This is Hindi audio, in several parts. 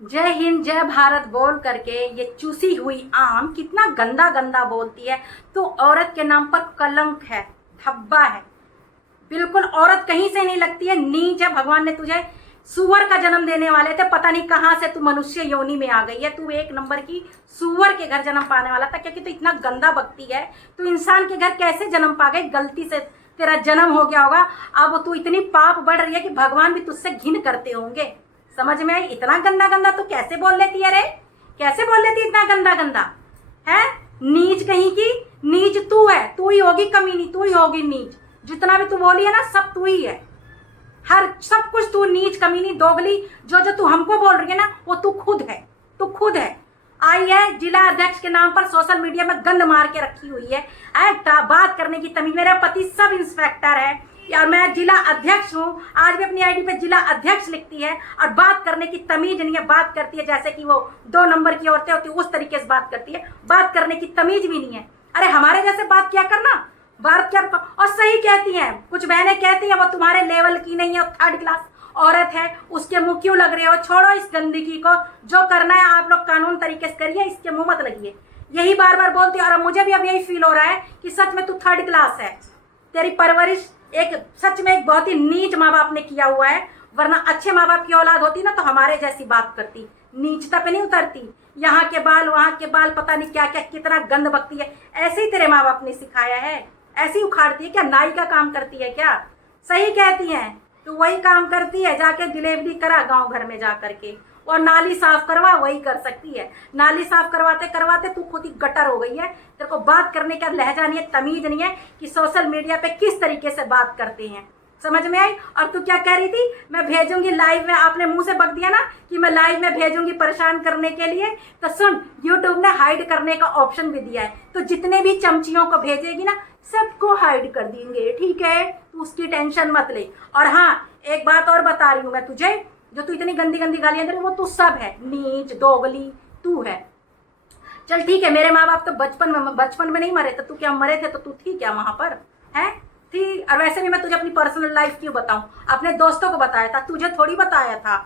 जय हिंद जय भारत बोल करके ये चूसी हुई आम कितना गंदा गंदा बोलती है। तो औरत के नाम पर कलंक है, धब्बा है। बिल्कुल औरत कहीं से नहीं लगती है, नीच है। भगवान ने तुझे सुअर का जन्म देने वाले थे, पता नहीं कहाँ से तू मनुष्य योनि में आ गई है। तू एक नंबर की सुअर के घर जन्म पाने वाला था, क्योंकि तू इतना गंदा बकती है। तू इंसान के घर कैसे जन्म पा गई? गलती से तेरा जन्म हो गया होगा। अब तू इतनी पाप बढ़ रही है कि भगवान भी तुझसे घिन करते होंगे। समझ में आई? इतना गंदा गंदा तू कैसे बोल लेती है रे? कैसे बोल लेती है इतना गंदा गंदा? है नीच कहीं की, नीच तू है। तू ही होगी कमीनी, तू ही होगी नीच। जितना भी तू बोली है ना, सब तू ही है। हर सब कुछ तू नीच कमीनी दोगली। जो जो तू हमको बोल रही है ना, वो तू खुद है। तू खुद है। आई है जिला अध्यक्ष के नाम पर सोशल मीडिया में गंद मार के रखी हुई है। बात करने की तमीज। मेरा पति सब इंस्पेक्टर है और मैं जिला अध्यक्ष हूँ। आज भी अपनी आईडी पे जिला अध्यक्ष लिखती है और बात करने की तमीज नहीं है। बात करती है जैसे कि वो 2 नंबर की औरतें होती है, उस तरीके से बात करती है। बात करने की तमीज भी नहीं है। अरे हमारे जैसे बात क्या करना, बात क्या। और सही कहती हैं, कुछ बहनें कहती हैं वो तुम्हारे लेवल की नहीं है, वो 3rd क्लास औरत है, उसके मुंह क्यों लग रहे हो? छोड़ो इस गंदगी को। जो करना है आप लोग कानून तरीके से करिए, इसके मुंह मत लगिए। यही बार बार बोलती है। और मुझे भी अब यही फील हो रहा है कि सच में तू 3rd क्लास है। तेरी परवरिश एक सच में एक बहुत ही नीच माँ बाप ने किया हुआ है। वरना अच्छे माँ बाप की औलाद होती ना तो हमारे जैसी बात करती, नीचता पे नहीं उतरती। यहाँ के बाल वहाँ के बाल, पता नहीं क्या क्या, कितना गंद बकती है। ऐसे ही तेरे माँ बाप ने सिखाया है। ऐसी उखाड़ती है क्या? नाई का काम करती है क्या? सही कहती हैं, तू वही काम करती है। जाके डिलीवरी करा गांव घर में जा करके, और नाली साफ करवा, वही कर सकती है। नाली साफ करवाते करवाते तू खुद ही गटर हो गई है। तेरे को बात करने का लहजा नहीं है, तमीज नहीं है कि सोशल मीडिया पे किस तरीके से बात करते हैं। समझ में आई? और तू क्या कह रही थी? मैं भेजूंगी लाइव में। आपने मुंह से बक दिया ना कि मैं लाइव में भेजूंगी परेशान करने के लिए। तो सुन, यूट्यूब ने हाइड करने का ऑप्शन भी दिया है। तो जितने भी चमचियों को भेजेगी ना, सबको हाइड कर देंगे, ठीक है? तू उसकी टेंशन मत ले। और हाँ, एक बात और बता रही हूँ मैं तुझे। जो तू इतनी गंदी गंदी गालियां दे रही, वो तू सब है। नीच दोगली तू है। चल ठीक है, मेरे माँ बाप तो बचपन में नहीं मरे थे। तू क्या मरे थे तो तू थी क्या वहां पर? है थी। और वैसे भी मैं तुझे अपनी पर्सनल लाइफ क्यों बताऊं? अपने दोस्तों को बताया था, तुझे थोड़ी बताया था।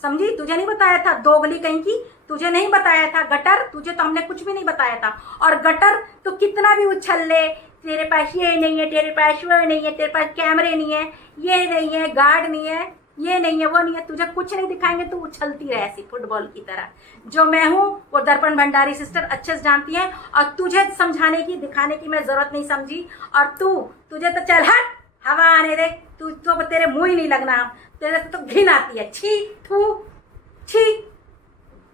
समझी? तुझे नहीं बताया था, दोगली कहीं की। तुझे नहीं बताया था गटर। तुझे तो हमने कुछ भी नहीं बताया था। और गटर तो कितना भी उछल ले, तेरे पास ये नहीं है, तेरे पास वो नहीं है, तेरे पास कैमरे नहीं है, ये नहीं है, गार्ड नहीं है, ये नहीं है, वो नहीं है, तुझे कुछ नहीं दिखाएंगे। तू उछलती रहे ऐसी फुटबॉल की तरह। जो मैं हूँ वो दर्पण भंडारी सिस्टर अच्छे से जानती है। और तुझे समझाने की दिखाने की मैं जरूरत नहीं समझी। और तुझे तो चल हट, हवा आने दे। तू तो तेरे मुंह ही नहीं लगना। तेरे से तो घिन आती है। छी थू छी,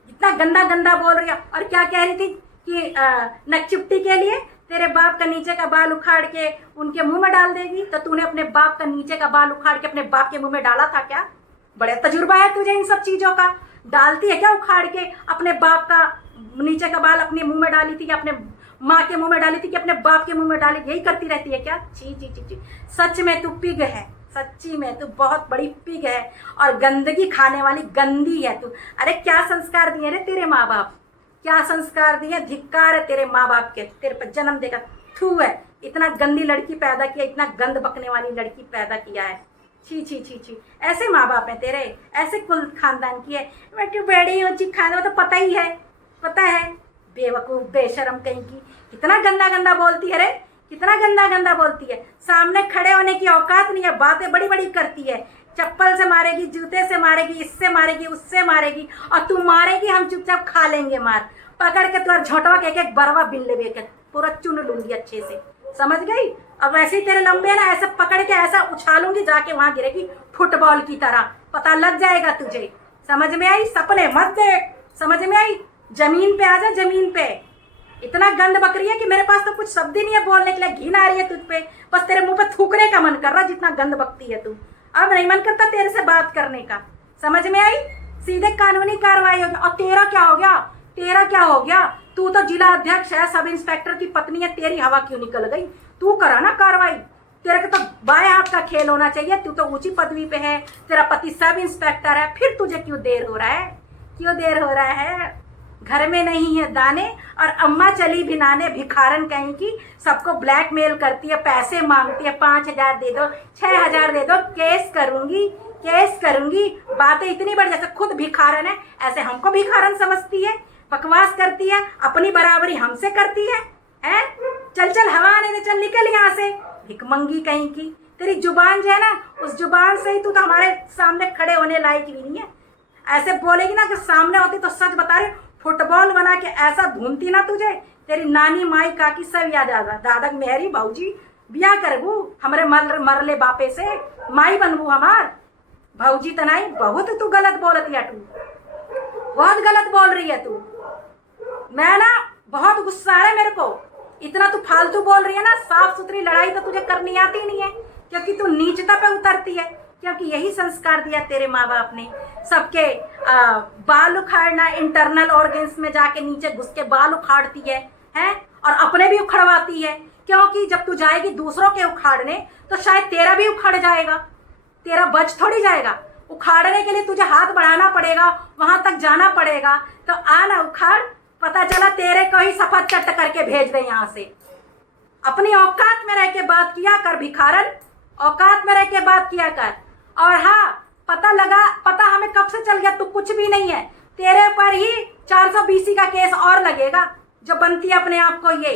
इतना गंदा गंदा बोल रही है। और क्या कह रही थी कि नकचिप्टी के लिए तेरे बाप का नीचे का बाल उखाड़ के उनके मुंह में डाल देगी। तो तूने अपने बाप का नीचे का बाल उखाड़ के अपने बाप के मुंह में डाला था क्या? बड़े तजुर्बा है तुझे इन सब चीजों का। डालती है क्या उखाड़ के अपने बाप का नीचे का बाल? अपने मुंह में डाली थी या अपने माँ के मुंह में डाली थी कि अपने बाप के मुंह में डाली? यही करती रहती है क्या? ची ची ची ची। सच में तू पिग है, सच्ची में तू बहुत बड़ी पिग है। और गंदगी खाने वाली गंदी है तू। अरे क्या संस्कार दिए रे तेरे माँ बाप, क्या संस्कार दिए? धिक्कार है तेरे माँ बाप के, तेरे पर जन्म देकर। थू है, इतना गंदी लड़की पैदा किया, इतना गंद बकने वाली लड़की पैदा किया है। छी छी छी छी। ऐसे माँ बाप हैं तेरे, ऐसे कुल खानदान की है। बेटी बड़ी ऊंची खाना तो पता ही है, पता है। बेवकूफ बेशरम कहीं की। कितना गंदा गंदा बोलती है रे, कितना गंदा गंदा बोलती है। सामने खड़े होने की औकात नहीं है, बातें बड़ी बड़ी करती है। चप्पल से मारेगी, जूते से मारेगी, इससे मारेगी, उससे मारेगी। और तू मारेगी, हम चुपचाप खा लेंगे मार। पकड़ के तुर झोटवा के एक बरवा बिल ले के पूरा चुन लूंगी अच्छे से। समझ गई? अब वैसे ही तेरे लंबे ना, ऐसे पकड़ के ऐसा उछालूंगी, जाके वहां गिरेगी फुटबॉल की तरह। पता लग जाएगा तुझे। समझ में आई? सपने मत देख। समझ में आई? जमीन पे आ जा, जमीन पे। इतना गंद बक रही है कि मेरे पास तो कुछ शब्द ही नहीं है बोलने के लिए। घिन आ रही है तुझ पे। बस तेरे मुंह पे थूकने का मन कर रहा, जितना गंद बकती है तू। अब नहीं मन करता तेरे से बात करने का। समझ में आई? सीधे कानूनी कार्रवाई होगी। और तेरा क्या हो गया? तेरा क्या हो गया? तू तो जिला अध्यक्ष है, सब इंस्पेक्टर की पत्नी है, तेरी हवा क्यों निकल गई? तू करा ना कार्रवाई। तेरे को तो बाएं हाथ का खेल होना चाहिए। तू तो ऊंची पदवी पे है, तेरा पति सब इंस्पेक्टर है, फिर तुझे क्यों देर हो रहा है? क्यों देर हो रहा है? घर में नहीं है दाने और अम्मा चली भिनाने। भिखारन कहीं की, सबको ब्लैकमेल करती है, पैसे मांगती है। 5,000 दे दो, 6,000 दे दो, केस करूंगी, केस करूंगी। बातें इतनी बड़ी, जैसे खुद भिखारन है ऐसे हमको भिखारन समझती है, बकवास करती है, अपनी बराबरी हमसे करती है। चल चल हवा आने दे, चल निकल यहाँ से, भिखमंगी कहीं की। तेरी जुबान जो है ना, उस जुबान से ही तू तो हमारे सामने खड़े होने लायक भी नहीं है। ऐसे बोलेगी ना कि सामने होती तो सच बता रही, फुटबॉल बना के ऐसा घूमती ना तुझे, तेरी नानी माई काकी सब याद आ जाता। दादा मेहरी भाऊजी बिया करबू हमारे मरले बापे से, माई बनबू हमार भाऊजी तनाई। बहुत तू गलत बोलती है, तू बहुत गलत बोल रही है तू। मैं ना बहुत गुस्सा है मेरे को, इतना तू फालतू बोल रही है ना। साफ सुथरी लड़ाई तो तुझे करनी आती नहीं है, क्योंकि तू नीचता पे उतरती है, क्योंकि यही संस्कार दिया तेरे माँ बाप ने। सबके बाल उखाड़ना, इंटरनल ऑर्गन्स में जाके नीचे घुस के बाल उखाड़ती है और अपने भी उखड़वाती है, क्योंकि जब तू जाएगी दूसरों के उखाड़ने तो शायद तेरा भी उखड़ जाएगा, तेरा बच थोड़ी जाएगा। उखाड़ने के लिए तुझे हाथ बढ़ाना पड़ेगा, वहां तक जाना पड़ेगा। तो आ ना उखाड़, पता चला तेरे को ही सफा चट करके भेज दे यहाँ से। अपनी औकात में रह के बात किया कर भिखारन, औकात में रह के बात किया कर। और हाँ, पता हमें कब से चल गया तू कुछ भी नहीं है। तेरे पर ही 420 का केस और लगेगा, जो बनती है अपने आप को ये।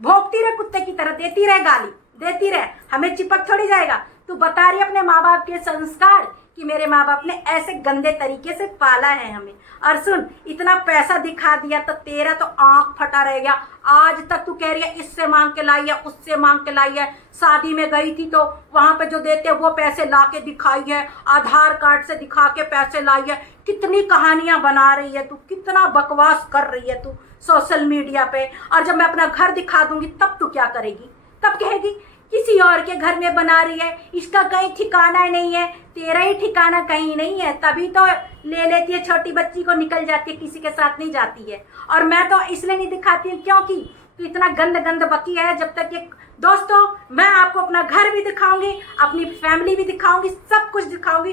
भोंकती रहे कुत्ते की तरह, देती रहे गाली, देती रहे, हमें चिपक थोड़ी जाएगा। तू बता रही अपने माँ बाप के संस्कार कि मेरे माँ बाप ने ऐसे गंदे तरीके से पाला है हमें। और सुन, इतना पैसा दिखा दिया तो तेरा तो आंख फटा रह गया। आज तक तू कह रही है इससे मांग के लाई है, उससे मांग के लाई है। शादी में गई थी तो वहां पे जो देते वो पैसे ला के दिखाई है, आधार कार्ड से दिखा के पैसे लाई है। कितनी कहानियां बना रही है तू, कितना बकवास कर रही है तू सोशल मीडिया पे। और जब मैं अपना घर दिखा दूंगी तब तू क्या करेगी? तब कहेगी किसी और के घर में बना रही है, इसका कहीं ठिकाना नहीं है। तेरा ही ठिकाना कहीं नहीं है, तभी तो ले लेती है छोटी बच्ची को, निकल जाती है, किसी के साथ नहीं जाती है। और मैं तो इसलिए नहीं दिखाती हूँ क्योंकि तू इतना गंद बकी है। जब तक ये दोस्तों, मैं आपको अपना घर भी दिखाऊंगी, अपनी फैमिली भी दिखाऊंगी, सब कुछ दिखाऊंगी।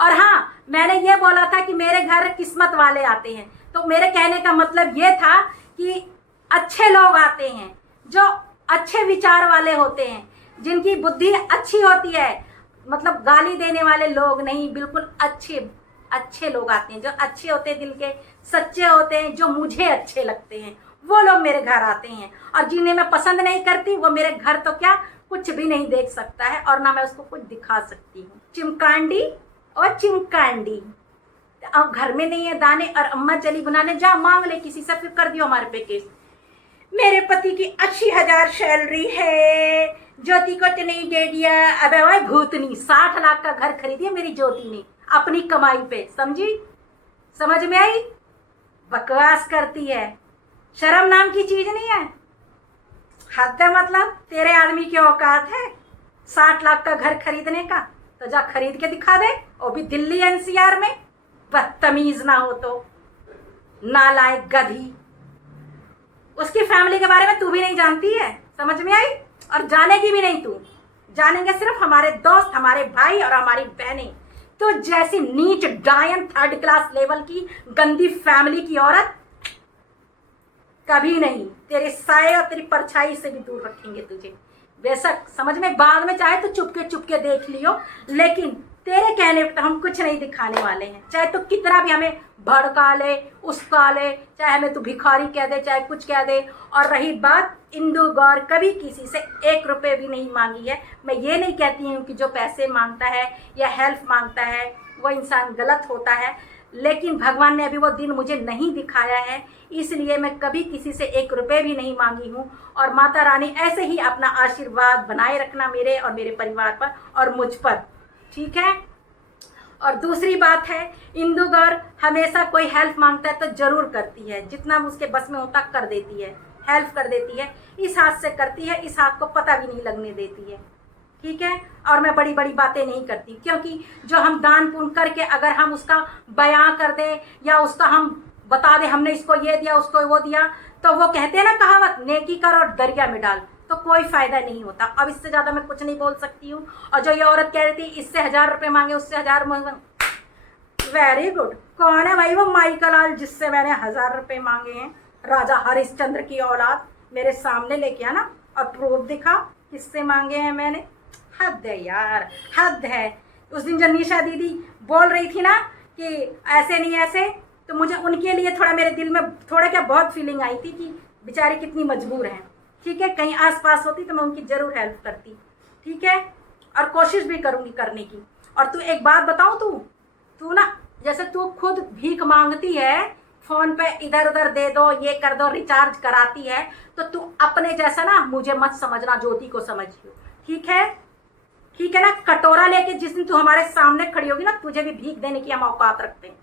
और हाँ, मैंने ये बोला था कि मेरे घर किस्मत वाले आते हैं, तो मेरे कहने का मतलब ये था कि अच्छे लोग आते हैं, जो अच्छे विचार वाले होते हैं, जिनकी बुद्धि अच्छी होती है। मतलब गाली देने वाले लोग नहीं, बिल्कुल अच्छे लोग आते हैं, जो अच्छे होते हैं, दिल के सच्चे होते हैं, जो मुझे अच्छे लगते हैं, वो लोग मेरे घर आते हैं। और जिन्हें मैं पसंद नहीं करती वो मेरे घर तो क्या कुछ भी नहीं देख सकता है, और ना मैं उसको कुछ दिखा सकती हूँ। चिमकांडी और चिमकांडी, अब घर में नहीं है दाने और अम्मा चली बनाने, जा मांग ले किसी से, फिर कर दियो हमारे पे केस। मेरे पति की 80,000 सैलरी है, ज्योति को तो नहीं दे दिया। अबे ओए भूतनी, 60 लाख का घर खरीदिया मेरी ज्योति ने अपनी कमाई पे, समझी? समझ में आई? बकवास करती है, शर्म नाम की चीज नहीं है। हद है, मतलब तेरे आदमी की औकात है 60 लाख का घर खरीदने का? तो जा खरीद के दिखा दे, वो भी दिल्ली एनसीआर में। बदतमीज ना हो तो, नालायक गधी। उसकी फैमिली के बारे में तू भी नहीं जानती है, समझ में आई? और जानेगी भी नहीं तू। जानेंगे सिर्फ हमारे दोस्त, हमारे भाई और हमारी बहनें। तो जैसी नीच डायन 3rd क्लास लेवल की गंदी फैमिली की औरत कभी नहीं। तेरे साये और तेरी परछाई से भी दूर रखेंगे तुझे। बेशक समझ में, बाद में चाहे तो चुपके देख लियो, लेकिन तेरे कहने पर हम कुछ नहीं दिखाने वाले हैं। चाहे तो कितना भी हमें भड़का ले, उसका ले, चाहे हमें तू भिखारी कह दे, चाहे कुछ कह दे। और रही बात, इंदु गौर कभी किसी से 1 रुपये भी नहीं मांगी है। मैं ये नहीं कहती हूँ कि जो पैसे मांगता है या हेल्प मांगता है वो इंसान गलत होता है, लेकिन भगवान ने अभी वो दिन मुझे नहीं दिखाया है, इसलिए मैं कभी किसी से 1 रुपये भी नहीं मांगी हूँ। और माता रानी ऐसे ही अपना आशीर्वाद बनाए रखना मेरे और मेरे परिवार पर और मुझ पर, ठीक है? और दूसरी बात है, इंदु गौर हमेशा कोई हेल्प मांगता है तो जरूर करती है, जितना उसके बस में होता कर देती है, हेल्प कर देती है। इस हाथ से करती है, इस हाथ को पता भी नहीं लगने देती है, ठीक है? और मैं बड़ी बड़ी बातें नहीं करती, क्योंकि जो हम दान पुण्य करके अगर हम उसका बयां कर दें या उसका हम बता दें हमने इसको ये दिया उसको वो दिया, तो वो कहते हैं ना कहावत, नेकी कर और दरिया में डाल, तो कोई फायदा नहीं होता। अब इससे ज़्यादा मैं कुछ नहीं बोल सकती हूँ। और जो ये औरत कह रही थी इससे 1000 रुपये मांगे, उससे 1000 मांगे, वेरी गुड। कौन है भाई वो माइकल लाल जिससे मैंने 1000 रुपये मांगे हैं? राजा हरिश्चंद्र की औलाद, मेरे सामने लेके आना और प्रूफ दिखा किससे मांगे हैं मैंने। हद है यार, हद है। उस दिन जो निशा दीदी बोल रही थी ना कि ऐसे नहीं ऐसे, तो मुझे उनके लिए थोड़ा मेरे दिल में थोड़ा क्या बहुत फीलिंग आई थी कि बेचारी कितनी मजबूर हैं। ठीक है, कहीं आसपास होती तो मैं उनकी ज़रूर हेल्प करती। ठीक है, और कोशिश भी करूँगी करने की। और तू एक बात बताऊँ, तू ना जैसे तू खुद भीख मांगती है, फ़ोन पे इधर उधर दे दो, ये कर दो, रिचार्ज कराती है, तो तू अपने जैसा ना मुझे मत समझना, ज्योति को समझियो। ठीक है, ठीक है ना। कटोरा लेके जिस दिन तू हमारे सामने खड़ी होगी ना, तुझे भी भीख देने की हम औकात रखते हैं,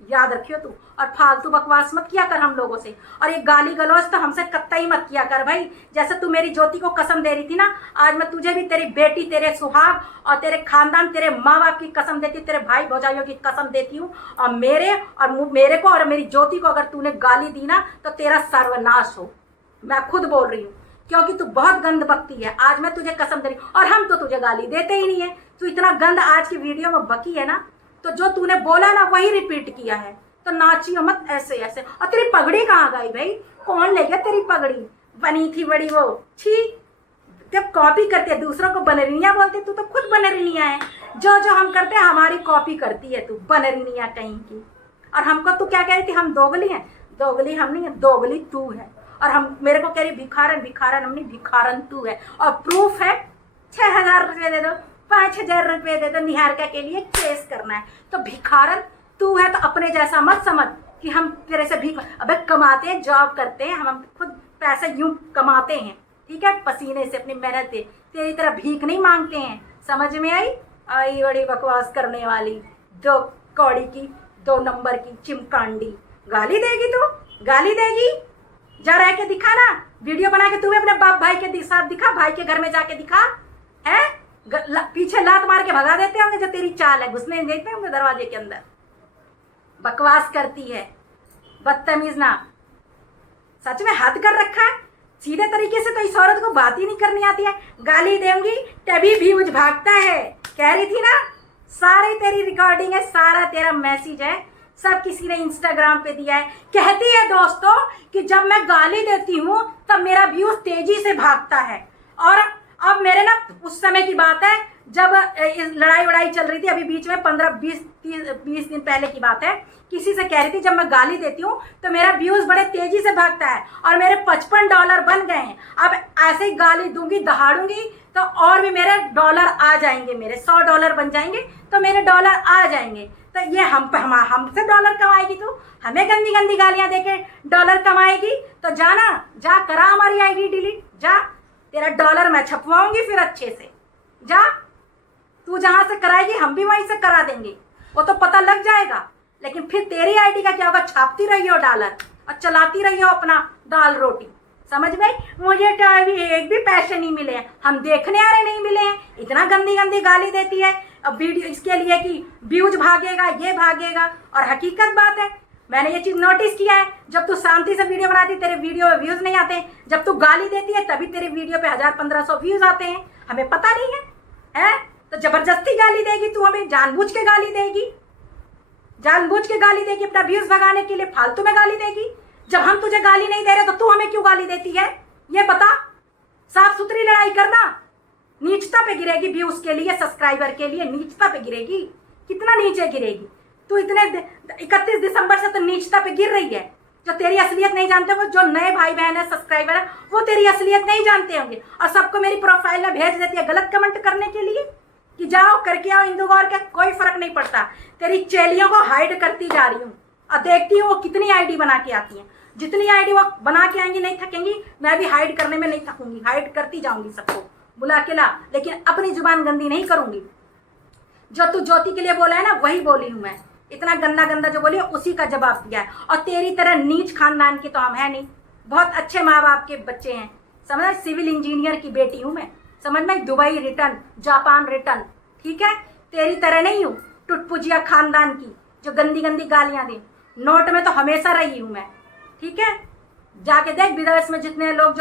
याद रखियो तू। और फालतू बकवास मत किया कर हम लोगों से, और ये गाली गलौज तो हमसे कतई मत किया कर भाई। जैसे तू मेरी ज्योति को कसम दे रही थी ना, आज मैं तुझे भी, तेरी बेटी, तेरे सुहाग और तेरे खानदान, तेरे माँ बाप की कसम देती हूँ, तेरे भाई भौजाइयों की कसम देती हूँ। और मेरे को और मेरी ज्योति को अगर तूने गाली दी ना, तो तेरा सर्वनाश हो। मैं खुद बोल रही हूँ, क्योंकि तू बहुत गंद बकती है। आज मैं तुझे कसम दे रही हूँ, और हम तो तुझे गाली देते ही नहीं है। तू इतना गंद आज की वीडियो में बकी है ना, तो जो तूने बोला ना वही रिपीट किया है। तो नाचियो मत ऐसे ऐसे। और तेरी पगड़ी कहाँ गई भाई? कौन ले गया तेरी पगड़ी? बनी थी बड़ी वो, छी। जब कॉपी करते दूसरों को बनरिनिया बोलते, तू तो खुद बनरिनिया है। जो जो हम करते हैं हमारी कॉपी करती है तू, बनरिनिया कहीं की। और हमको तू क्या कह रही थी, हम दोगली हैं? दोगली हम नहीं है, दोगली तू है। और हम मेरे को कह रही भिखारन, भिखारन हम नहीं, भिखारन तू है। और प्रूफ है, 6,000 रुपये दे दो, 5,000 रुपये दे दो, निहारिका के लिए केस करना है। तो भिखारन तू है, तो अपने जैसा मत समझ कि हम तेरे से भीख। अबे कमाते हैं, जॉब करते हैं, हम खुद पैसे यूं कमाते हैं। ठीक है, पसीने से, अपनी मेहनत से। तेरी तरह भीख नहीं मांगते हैं। समझ में आई? आई बड़ी बकवास करने वाली, 2 कौड़ी की, 2 नंबर की चिमकांडी। गाली देगी तू? गाली देगी? जा रह के दिखा ना, वीडियो बना के तू अपने बाप भाई के साथ दिखा, भाई के घर में जाके दिखा। है पीछे लात मार के भगा देते होंगे, जो तेरी चाल है, घुसने देते होंगे दरवाजे के अंदर। बकवास करती है, बदतमीज ना। सच में हद कर रखा है। सीधे तरीके से तो इस औरत को बात ही नहीं करनी आती है। गाली देंगी तभी व्यूज भागता है। कह रही थी ना, सारी तेरी रिकॉर्डिंग है, सारा तेरा मैसेज है, सब किसी ने इंस्टाग्राम पे दिया है। कहती है दोस्तों कि जब मैं गाली देती हूँ तब मेरा व्यूज तेजी से भागता है। और अब मेरे ना उस समय की बात है जब लड़ाई वड़ाई चल रही थी, अभी बीच में 15-20 दिन पहले की बात है। किसी से कह रही थी जब मैं गाली देती हूँ तो मेरा व्यूज बड़े तेजी से भागता है, और मेरे $55 बन गए हैं। अब ऐसे ही गाली दूंगी, दहाड़ूंगी, तो और भी मेरे डॉलर आ जाएंगे, मेरे $100 बन जाएंगे, तो मेरे डॉलर आ जाएंगे। तो ये हमसे डॉलर कमाएगी तू? हमें गंदी गंदी गालियां देके डॉलर कमाएगी? तो जाना, जा करा हमारी आईडी डिलीट, जा। तेरा डॉलर मैं छपवाऊंगी फिर अच्छे से। जा, तू जहां से कराएगी हम भी वहीं से करा देंगे, वो तो पता लग जाएगा। लेकिन फिर तेरी आईडी का क्या होगा? छापती रही हो डॉलर और चलाती रही हो अपना दाल रोटी। समझ में? मुझे तो अभी एक भी पैसे नहीं मिले हैं, हम देखने आ रहे नहीं मिले हैं। इतना गंदी गंदी गाली देती है अब वीडियो इसके लिए कि व्यूज भागेगा, ये भागेगा। और हकीकत बात है, मैंने ये चीज नोटिस किया है, जब तू शांति से वीडियो बनाती तेरे वीडियो में व्यूज नहीं आते, जब तू गाली देती है तभी तेरे वीडियो पे 1000-1500 व्यूज आते हैं। हमें पता नहीं है? तो जबरदस्ती गाली देगी तू हमें, जानबूझ के गाली देगी, जानबूझ के गाली देगी अपना व्यूज भगाने के लिए, फालतू में गाली देगी। जब हम तुझे गाली नहीं दे रहे तो तू हमें क्यों गाली देती है? ये बता। साफ सुथरी लड़ाई करना, नीचता पे गिरेगी व्यूज के लिए, सब्सक्राइबर के लिए नीचता पे गिरेगी। कितना नीचे गिरेगी तू? इतने 31 दिसंबर से तो नीचता पे गिर रही है। जो तेरी असलियत नहीं जानते होंगे, जो नए भाई बहन है, सब्सक्राइबर है, वो तेरी असलियत नहीं जानते होंगे, और सबको मेरी प्रोफाइल में भेज देती है गलत कमेंट करने के लिए कि जाओ करके आओ इंदू गौर का। कोई फर्क नहीं पड़ता, तेरी चेलियों को हाइड करती जा रही हूँ, और देखती हूँ वो कितनी आईडी बना के आती हैं। जितनी आईडी वो बना के आएंगी नहीं थकेंगी, मैं भी हाइड करने में नहीं थकूंगी, हाइड करती जाऊंगी सबको बुला के ला, लेकिन अपनी जुबान गंदी नहीं करूंगी। जो तू ज्योति के लिए बोला है ना, वही बोली हूँ मैं। इतना गंदा गंदा जो बोली है उसी का जवाब दिया है। और तेरी तरह नीच खानदान के तो हम है नहीं, बहुत अच्छे माँ बाप के बच्चे हैं। समझ, सिविल इंजीनियर की बेटी हूँ मैं। समझ में? Dubai return, Japan return. ठीक है, तेरी तरह नहीं हूँ टुटपुजिया खानदान की जो गंदी गंदी गालियां दे। नोट में तो हमेशा रही हूँ मैं। ठीक है, जाके देख विदेश में जितने लोग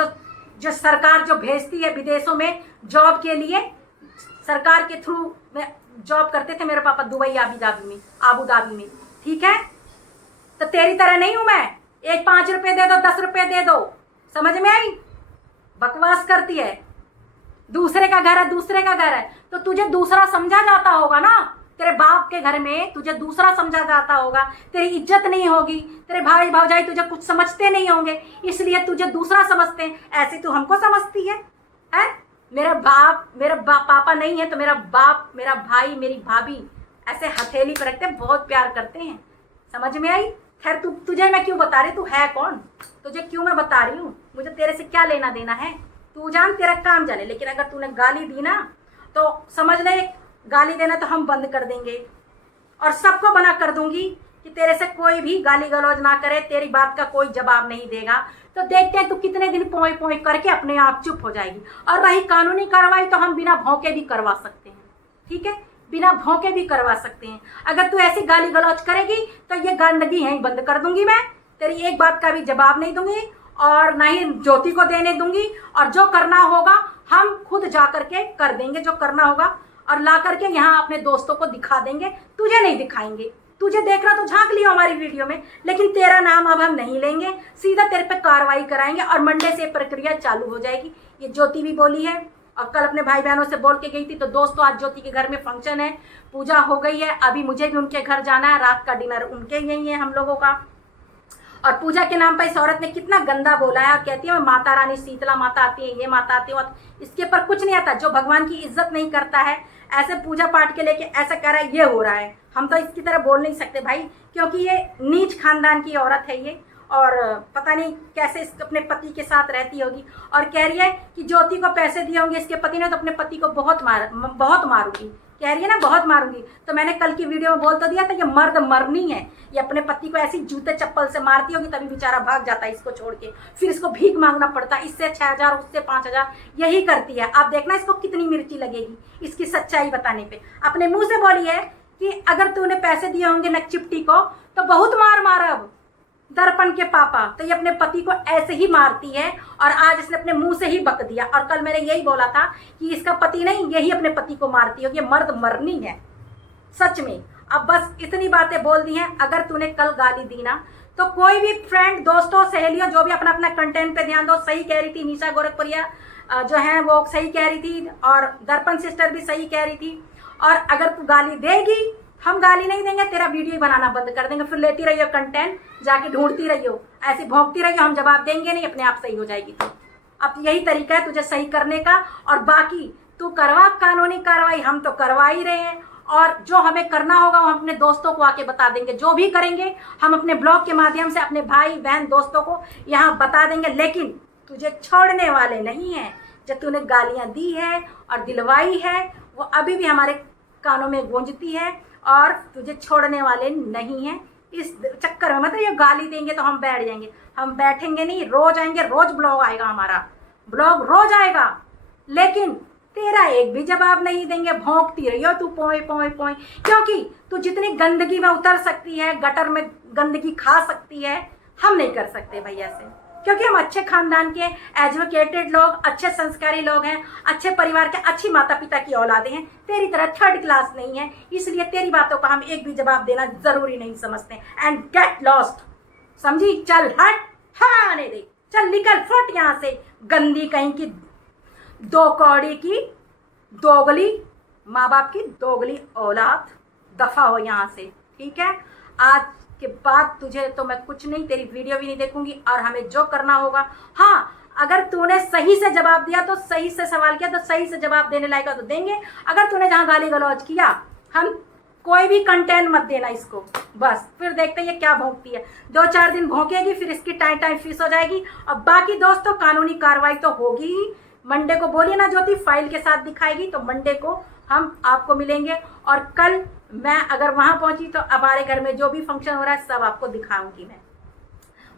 जो सरकार जो भेजती है विदेशों में जॉब के लिए, सरकार के थ्रू में जॉब करते थे मेरे पापा दुबई आबू धाबी में। ठीक है, तो तेरी तरह नहीं हूं मैं, एक 5 रुपए दे दो, 10 रुपए दे दो। समझ में आई? बकवास करती है, दूसरे का घर है, दूसरे का घर है, तो तुझे दूसरा समझा जाता होगा ना। तेरे बाप के घर में तुझे दूसरा समझा जाता होगा, तेरी इज्जत नहीं होगी, तेरे भाई भौजाई तुझे कुछ समझते नहीं होंगे, इसलिए तुझे दूसरा समझते हैं। ऐसे तू हमको समझती है? मेरा पापा नहीं है तो मेरा बाप, मेरा भाई, मेरी भाभी ऐसे हथेली पर रखते बहुत प्यार करते हैं। समझ में आई? खैर तुझे मैं क्यों बता रही, तू है कौन, तुझे क्यों मैं बता रही हूँ, मुझे तेरे से क्या लेना देना है, तू जान तेरा काम जाने। लेकिन अगर तूने गाली दी ना तो समझ ले, गाली देना तो हम बंद कर देंगे और सबको मना कर दूंगी कि तेरे से कोई भी गाली गलौज ना करे, तेरी बात का कोई जवाब नहीं देगा। तो देखते हैं तू कितने दिन पोई पोई करके अपने आप चुप हो जाएगी। और रही कानूनी कार्रवाई तो हम बिना भौंके भी करवा सकते हैं, ठीक है, बिना भौंके भी करवा सकते हैं। अगर तू ऐसी गाली गलौज करेगी तो ये गंदगी यहीं बंद कर दूंगी मैं, तेरी एक बात का भी जवाब नहीं दूंगी और ना ही ज्योति को देने दूंगी। और जो करना होगा हम खुद जा करके कर देंगे, जो करना होगा, और ला करके यहाँ अपने दोस्तों को दिखा देंगे, तुझे नहीं दिखाएंगे। तुझे देखना तो झांक लियो हमारी वीडियो में, लेकिन तेरा नाम अब हम नहीं लेंगे, सीधा तेरे पे कार्रवाई कराएंगे और मंडे से प्रक्रिया चालू हो जाएगी। ये ज्योति भी बोली है और कल अपने भाई बहनों से बोल के गई थी। तो दोस्तों आज ज्योति के घर में फंक्शन है, पूजा हो गई है, अभी मुझे भी उनके घर जाना है, रात का डिनर उनके यही है हम लोगों का। और पूजा के नाम पर इस औरत ने कितना गंदा बोला है और कहती है मैं माता रानी शीतला माता आती है, ये माता आती है, इसके ऊपर कुछ नहीं आता। जो भगवान की इज्जत नहीं करता है, ऐसे पूजा पाठ के लेके ऐसा कह रहा है, ये हो रहा है। हम तो इसकी तरह बोल नहीं सकते भाई, क्योंकि ये नीच खानदान की औरत है ये, और पता नहीं कैसे अपने पति के साथ रहती होगी। और कह रही है कि ज्योति को पैसे दिए होंगे इसके पति ने तो अपने पति को बहुत मारूंगी, कह रही है ना, बहुत मारूंगी। तो मैंने कल की वीडियो में बोल तो दिया था, ये मर्द मरनी है, ये अपने पति को ऐसी जूते चप्पल से मारती होगी तभी बेचारा भाग जाता है इसको छोड़ के, फिर इसको भीख मांगना पड़ता है, इससे 6000 उससे 5000 यही करती है। आप देखना इसको कितनी मिर्ची लगेगी इसकी सच्चाई बताने पे। अपने मुंह से बोली है कि अगर तूने पैसे दिए होंगे नकचिपटी को तो बहुत मार अब दर्पण के पापा। तो ये अपने पति को ऐसे ही मारती है और आज इसने अपने मुंह से ही बक दिया। और कल मैंने यही बोला था कि इसका पति नहीं, यही अपने पति को मारती होगी, ये मर्द मरनी है सच में। अब बस इतनी बातें बोल दी हैं। अगर तूने कल गाली दी ना तो कोई भी फ्रेंड, दोस्तों, सहेलियों, जो भी अपना अपना कंटेंट पे ध्यान दो। सही कह रही थी निशा गोरखपुरिया जो है वो सही कह रही थी, और दर्पण सिस्टर भी सही कह रही थी। और अगर तू गाली देगी, हम गाली नहीं देंगे, तेरा वीडियो बनाना बंद कर देंगे, फिर लेती रहियो कंटेंट, जाके ढूंढती रहियो, ऐसी भौंकती रहियो, हम जवाब देंगे नहीं, अपने आप सही हो जाएगी तू। अब यही तरीका है तुझे सही करने का। और बाकी तू करवा कानूनी कार्रवाई, हम तो करवा ही रहे हैं, और जो हमें करना होगा हम अपने दोस्तों को आके बता देंगे। जो भी करेंगे हम अपने ब्लॉग के माध्यम से अपने भाई बहन दोस्तों को यहाँ बता देंगे। लेकिन तुझे छोड़ने वाले नहीं हैं। जो तूने गालियाँ दी है और दिलवाई है वो अभी भी हमारे कानों में गूंजती है और तुझे छोड़ने वाले नहीं हैं। इस चक्कर में मतलब ये गाली देंगे तो हम बैठ जाएंगे, हम बैठेंगे नहीं, रोज आएंगे, रोज ब्लॉग आएगा, हमारा ब्लॉग रोज आएगा, लेकिन तेरा एक भी जवाब नहीं देंगे। भौंकती रही हो तू पोए पोए पोए, क्योंकि तू जितनी गंदगी में उतर सकती है, गटर में गंदगी खा सकती है, हम नहीं कर सकते भैया से, क्योंकि हम अच्छे खानदान के एजुकेटेड लोग, अच्छे संस्कारी लोग हैं, अच्छे परिवार के, अच्छी माता पिता की औलादे हैं। तेरी तरह थर्ड क्लास नहीं है, इसलिए तेरी बातों का हम एक भी जवाब देना जरूरी नहीं समझते। एंड गेट लॉस्ट, समझी? चल हट, आने दे, चल निकल फट यहाँ से, गंदी कहीं की, दो कौड़ी की दोगली, माँ बाप की दोगली औलाद, दफा हो यहाँ से, ठीक है? आज के बाद तुझे तो मैं कुछ नहीं, तेरी वीडियो भी नहीं देखूंगी, और हमें जो करना होगा, हाँ अगर तूने सही से जवाब दिया तो, सही से सवाल किया तो सही से जवाब देने लायक तो देंगे। अगर तूने जहाँ गाली गलौज किया, हम कोई भी कंटेंट मत देना इसको, बस फिर देखते हैं ये क्या भौंकती है। 2-4 दिन भौंकेगी, फिर इसकी टाइम फीस हो जाएगी। और बाकी दोस्तों कानूनी कार्रवाई तो होगी ही। मंडे को बोलिए ना ज्योति फाइल के साथ दिखाएगी, तो मंडे को हम आपको मिलेंगे। और कल मैं अगर वहाँ पहुँची तो हमारे घर में जो भी फंक्शन हो रहा है सब आपको दिखाऊंगी मैं,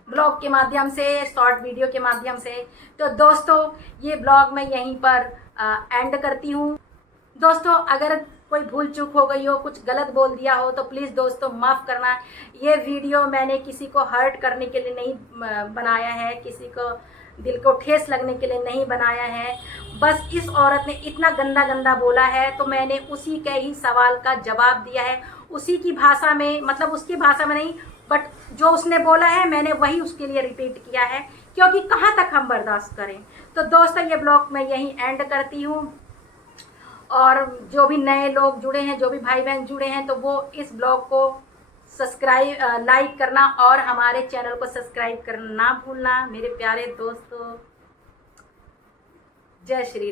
ब्लॉग के माध्यम से, शॉर्ट वीडियो के माध्यम से। तो दोस्तों ये ब्लॉग मैं यहीं पर एंड करती हूँ। दोस्तों अगर कोई भूल चूक हो गई हो, कुछ गलत बोल दिया हो तो प्लीज़ दोस्तों माफ़ करना। ये वीडियो मैंने किसी को हर्ट करने के लिए नहीं बनाया है, किसी को दिल को ठेस लगने के लिए नहीं बनाया है। बस इस औरत ने इतना गंदा गंदा बोला है तो मैंने उसी के ही सवाल का जवाब दिया है, उसी की भाषा में, मतलब उसकी भाषा में नहीं, बट जो उसने बोला है मैंने वही उसके लिए रिपीट किया है क्योंकि कहाँ तक हम बर्दाश्त करें। तो दोस्तों ये ब्लॉग मैं यहीं एंड करती हूँ, और जो भी नए लोग जुड़े हैं, जो भी भाई बहन जुड़े हैं, तो वो इस ब्लॉग को सब्सक्राइब लाइक करना और हमारे चैनल को सब्सक्राइब करना ना भूलना मेरे प्यारे दोस्तों। जय श्री राम।